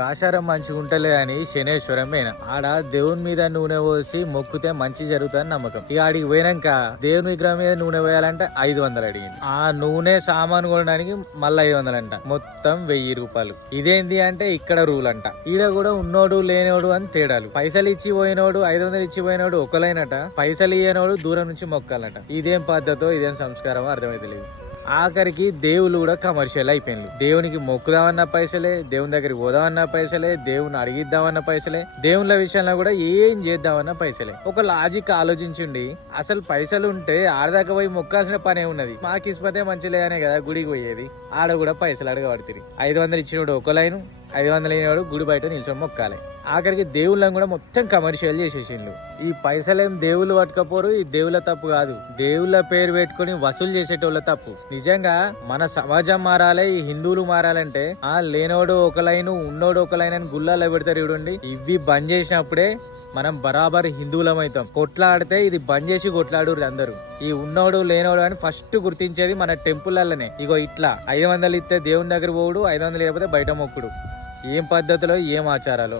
ఆచారం మంచిగా ఉంటలే అని శనేశ్వరం పోయిన ఆడ దేవుని మీద నూనె పోసి మొక్కుతే మంచి జరుగుతుంది నమ్మకం. ఇక ఆడికి పోయినాక దేవుని విగ్రహం మీద నూనె పోయాలంటే ఐదు వందలు అడిగింది ఆ నూనె సామాను కొనడానికి మళ్ళీ ఐదు వందలు అంట మొత్తం వెయ్యి రూపాయలు. ఇదేంది అంటే ఇక్కడ రూల్ అంట. ఈడ కూడా ఉన్నోడు లేనోడు అని తేడాలు. పైసలు ఇచ్చి పోయినోడు ఐదు వందలు ఇచ్చి పోయినోడు ఒకలైనట. పైసలు ఇయ్యనోడు దూరం నుంచి మొక్కాలట. ఇదేం పద్ధతో ఇదేం అర్థమైతే అర్థమైతలేదు. ఆఖరికి దేవుళ్ళు కూడా కమర్షియల్ అయిపోయింది దేవునికి మొక్కుదామన్న పైసలే దేవుని దగ్గరికి పోదామన్న పైసలే దేవుని అడిగిద్దామన్న పైసలే దేవుళ్ళ విషయంలో కూడా ఏం చేద్దామన్న పైసలే. ఒక లాజిక్ ఆలోచించుండి అసలు పైసలు ఉంటే ఆడదాకా పోయి మొక్కాల్సిన పనే ఉన్నది. మా కిస్మతే మంచిలేదనే కదా గుడికి పోయేది. ఆడ కూడా పైసలు అడగబడుతుంది ఐదు వందలు ఇచ్చినోడు ఒక లైను ఐదు వందలు అయినవాడు గుడి బయట నిల్చొని మొక్కాలి. ఆఖరికి దేవుళ్ళని కూడా మొత్తం కమర్షియల్ చేసేసిండు. ఈ పైసలేం దేవుళ్ళు పట్టుకపోరు ఈ దేవుళ్ళ తప్పు కాదు. దేవుళ్ళ పేరు పెట్టుకొని వసూలు చేసేటోళ్ళ తప్పు. నిజంగా మన సమాజం మారాలి ఈ హిందువులు మారాలంటే ఆ లేనోడు ఒక లైను ఉన్నోడు ఒక లైన్ అని గుళ్ళల్లో పెడతారు చూడండి. ఇవి బంద్ చేసినప్పుడే మనం బరాబర్ హిందువులం అవుతాం. కొట్లాడితే ఇది బంద్ చేసి కొట్లాడు అందరూ. ఈ ఉన్నోడు లేనోడు అని ఫస్ట్ గుర్తించేది మన టెంపుల్లనే ఇగో ఇట్లా. ఐదు వందలు ఇస్తే దేవుని దగ్గర పోవుడు ఐదు వందలు లేకపోతే బయట మొక్కుడు. ఏం పద్ధతిలో ఏం ఆచారాలు?